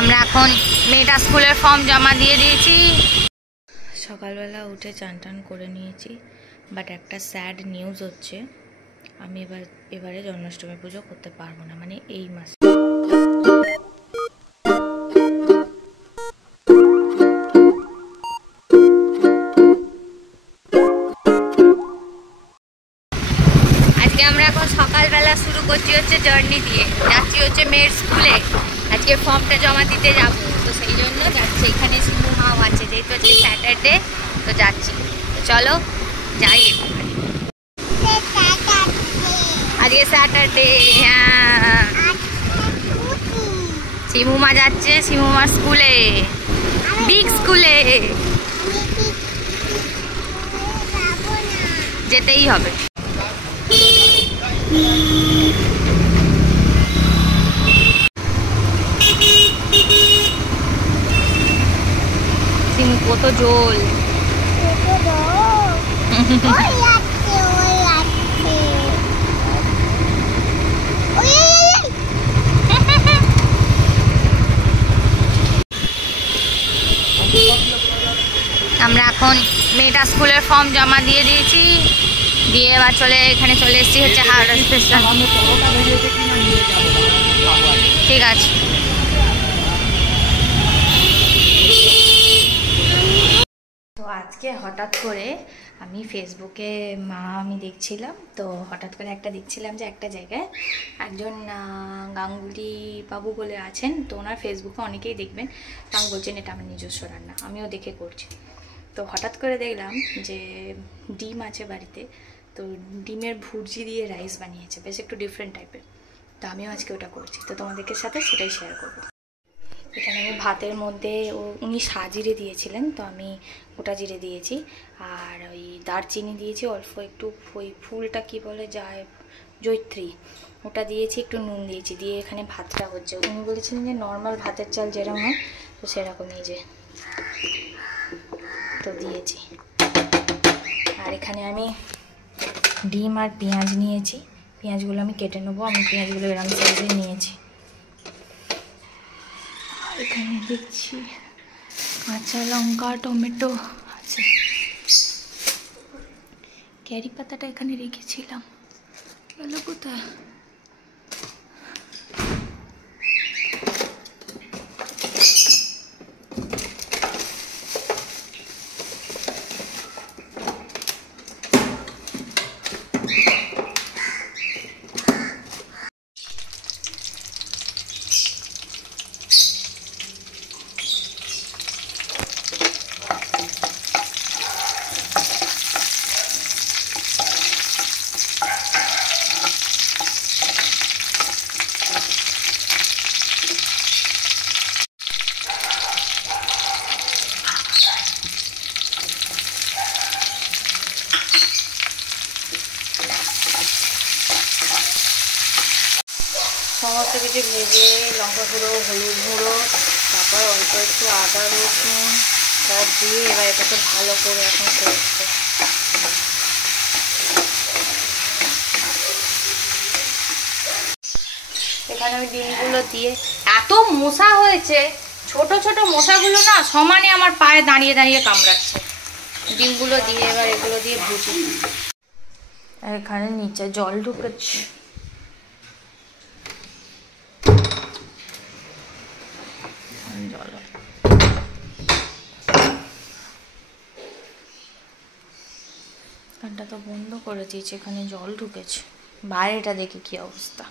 আমরা এখন মেয়েটা স্কুলের ফর্ম জমা দিয়ে দিয়েছি। সকালবেলা উঠে চান টান করে নিয়েছি, বাট একটা স্যাড নিউজ হচ্ছে, আমি এবারে জন্মাষ্টমী পুজো করতে পারবো না, মানে এই মাসে। আজকে আমরা এখন সকালবেলা শুরু করছি হচ্ছে জার্নি দিয়ে, যাচ্ছি হচ্ছে মেয়ের স্কুলে। আজকে ফর্মটা জমা দিতে যাবো, তো সেই জন্য যাচ্ছি। এখানে সিমু মাও আছে, যেহেতু আজকে স্যাটারডে, তো যাচ্ছি। চলো যাই। আজকে স্যাটারডে, হ্যাঁ। সিমু মা যাচ্ছে, সিমু মা স্কুলে, বিগ স্কুলে যেতেই হবে। সিমু কত জল, আমরা এখন মেয়েটা স্কুলের ফর্ম জমা দিয়ে দিয়েছি, দিয়ে এবার এখানে চলে এসেছি হচ্ছে হাওড়া স্টেশন। ঠিক আছে। তো আজকে হঠাৎ করে আমি ফেসবুকে আমি দেখছিলাম, তো হঠাৎ করে দেখছিলাম যে একটা জায়গায় একজন গাঙ্গুলি বাবু বলে আছেন, তো ওনার ফেসবুকে অনেকেই দেখবেন, তো আমি বলছেন এটা আমার নিজস্ব রান্না, আমিও দেখে করছি। তো হঠাৎ করে দেখলাম যে ডিম আছে বাড়িতে, তো ডিমের ভুর্জি দিয়ে রাইস বানিয়েছে, বেশ একটু ডিফারেন্ট টাইপের। তো আমিও আজকে ওটা করছি, তো তোমাদেরকে সাথে সেটাই শেয়ার করবো। এখানে আমি ভাতের মধ্যে উনি সাজিরে দিয়েছিলেন, তো আমি গোটা জিরে দিয়েছি, আর ওই দারচিনি দিয়েছি অল্প একটু, ওই ফুলটা কি বলে যায়, জৈত্রী, ওটা দিয়েছি, একটু নুন দিয়েছি, দিয়ে এখানে ভাতটা হচ্ছে। উনি বলেছিলেন যে নর্মাল ভাতের চাল যেরকম হয়, তো সেরকমই যে তো দিয়েছি। আর এখানে আমি ডিম আর পেঁয়াজ নিয়েছি, পেঁয়াজগুলো আমি কেটে নেবো, আমি পেঁয়াজগুলো এরকম সাইজে নিয়েছি। এখানে দেখছি কাঁচা লঙ্কা, টমেটো আছে, ক্যারি পাতাটা এখানে রেখেছিলাম, গেল কোথায়? সমস্ত কিছু ভেজে লঙ্কা গুঁড়ো, হলুদ গুঁড়ো, তারপর অল্প একটু আদা রসুন সব দিয়ে এবার এটাকে ভালো করে এখন করছে। এখানে আমি ডিমগুলো দিয়ে, এত মশা হয়েছে, ছোট ছোট মশাগুলো না সমানে আমার পায়ে দাঁড়িয়ে দাঁড়িয়ে কামড়াচ্ছে। ডিমগুলো দিয়ে এবার এগুলো দিয়ে ভুজি। এখানে নিচে জল ঢুকেছে, ফ্যানটা তো বন্ধ করে দিয়েছে, এখানে জল ঢুকেছে, বাইরেটা দেখি কি অবস্থা।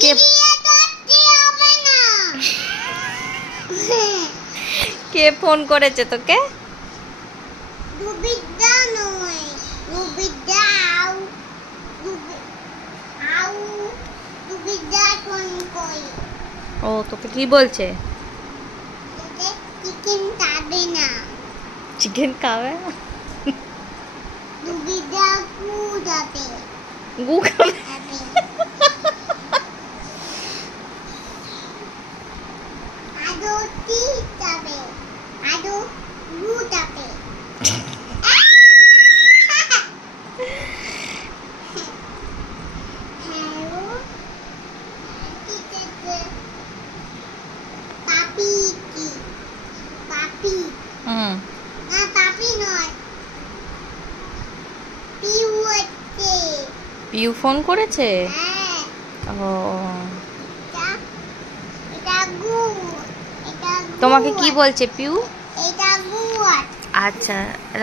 কে কে ফোন করেছে তোকে? ও তোকে কি বলছে? চিকেন খাবে না। চিকেন খাবে না? গু খাবে? পিউ ফোন করেছে? ও তোমাকে কি বলছে পিউ? আচ্ছা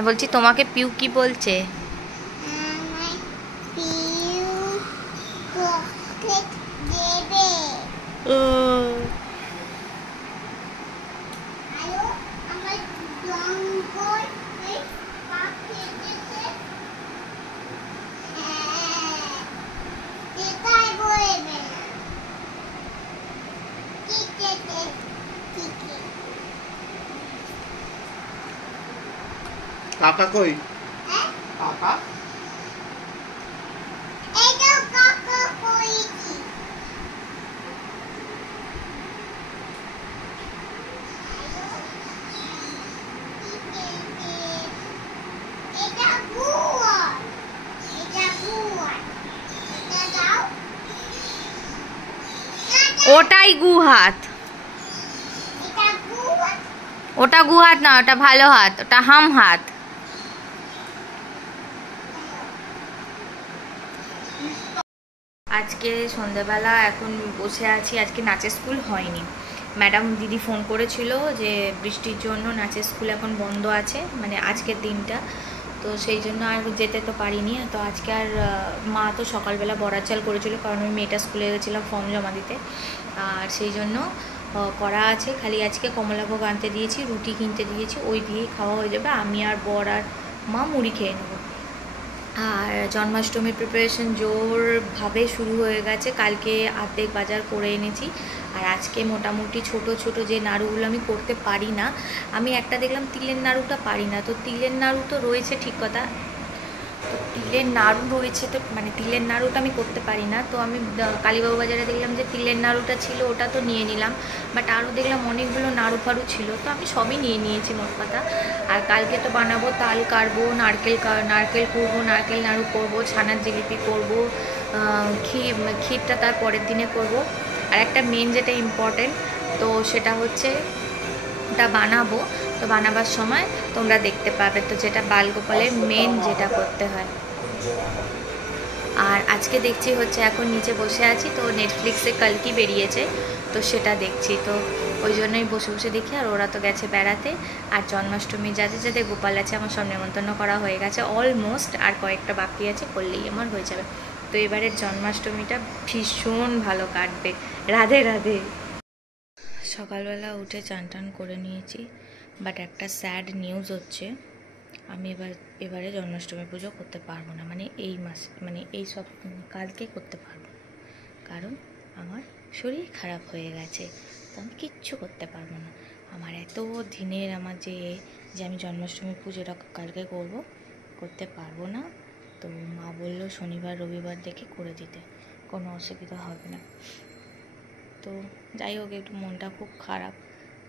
বলছি তোমাকে পিউ কি বলছে? কাকা কই? কাকা ওটাই গুহাত। ওটা গুহাত না, ওটা ভালো হাত, ওটা হাম হাত। আজকে সন্ধ্যাবেলা এখন বসে আছি। আজকে নাচের স্কুল হয়নি। ম্যাডাম দিদি ফোন করেছিল যে বৃষ্টির জন্য নাচের স্কুল এখন বন্ধ আছে, মানে আজকের দিনটা। তো সেই জন্য আর যেতে তো পারিনি। তো আজকে আর মা তো সকালবেলা বড়ার চাল করেছিল, কারণ আমি মেয়েটা স্কুলে গেছিলাম ফর্ম জমা দিতে, আর সেই জন্য করা আছে। খালি আজকে কমলাভোগ আনতে দিয়েছি, রুটি কিনতে দিয়েছি, ওই দিয়েই খাওয়া হয়ে যাবে। আমি আর বর আর মা মুড়ি খেয়ে নেবো। আর জন্মাষ্টমীর প্রিপারেশন জোরভাবে শুরু হয়ে গেছে। কালকে অর্ধেক বাজার করে এনেছি, আর আজকে মোটামুটি ছোট ছোট যে নাড়ুগুলো আমি করতে পারি না, আমি একটা দেখলাম তিলের নাড়ুটা পারি না। তো তিলের নাড়ু তো রয়েছে ঠিক কথা, তো তিলের নাড়ু রয়েছে, তো মানে তিলের নাড়ুটা আমি করতে পারি না। তো আমি কালীবাবু বাজারে দেখলাম যে তিলের নাড়ুটা ছিল, ওটা তো নিয়ে নিলাম। বাট আরও দেখলাম অনেকগুলো নাড়ু ফাড়ু ছিল, তো আমি সবই নিয়ে নিয়েছি মোট কথা। আর কালকে তো বানাবো তাল কাটবো, নারকেল করবো, নারকেল নাড়ু করবো, ছানার জিলিপি করবো, ক্ষীরটা তার পরের দিনে করব। আর একটা মেন যেটা ইম্পর্টেন্ট, তো সেটা হচ্ছে ওটা বানাবো। তো বানাবার সময় তোমরা দেখতে পাবে, তো যেটা বালগোপালের মেন যেটা করতে হয়। আর আজকে দেখছি হচ্ছে এখন নিচে বসে আছি, তো নেটফ্লিক্সে কালকি বেরিয়েছে, তো সেটা দেখছি। তো ওই জন্যই বসে বসে দেখি। আর ওরা তো গেছে বেড়াতে। আর জন্মাষ্টমী যাদের গোপাল আছে আমার সব নেমন্তন্ন করা হয়ে গেছে অলমোস্ট, আর কয়েকটা বাকি আছে, করলেই আমার হয়ে যাবে। তো এবারের জন্মাষ্টমীটা ভীষণ ভালো কাটবে। রাধে রাধে। সকালবেলা উঠে চান টান করে নিয়েছি, বাট একটা স্যাড নিউজ হচ্ছে, আমি এবারে জন্মাষ্টমী পুজো করতে পারবো না। মানে এই মাসে, মানে এই সব কালকে করতে পারবো না, কারণ আমার শরীর খারাপ হয়ে গেছে। তো আমি কিচ্ছু করতে পারবো না। আমার এত দিনের আমার যে আমি জন্মাষ্টমী পুজোটা কালকে করতে পারবো না। তো মা বললো শনিবার রবিবার দেখে করে দিতে, কোনো অসুবিধা হবে না। তো যাই হোক, একটু মনটা খুব খারাপ,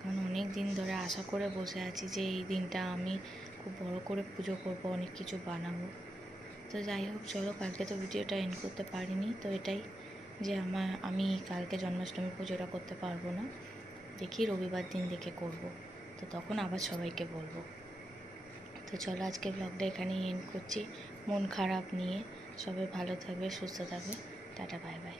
কারণ অনেক দিন ধরে আশা করে বসে আছি যে এই দিনটা আমি খুব বড় করে পুজো করবো, অনেক কিছু বানাবো। তো যাই হোক, চলো, কালকে তো ভিডিওটা এন্ড করতে পারিনি। তো এটাই যে আমি কালকে জন্মাষ্টমী পুজোটা করতে পারবো না, দেখি রবিবার দিন দেখে করব। তো তখন আবার সবাইকে বলবো। তো চলো, আজকে ব্লগটা এখানেই এন্ড করছি, মন খারাপ নিয়ে। সবাই ভালো থাকবে, সুস্থ থাকবে। Tata, bye bye.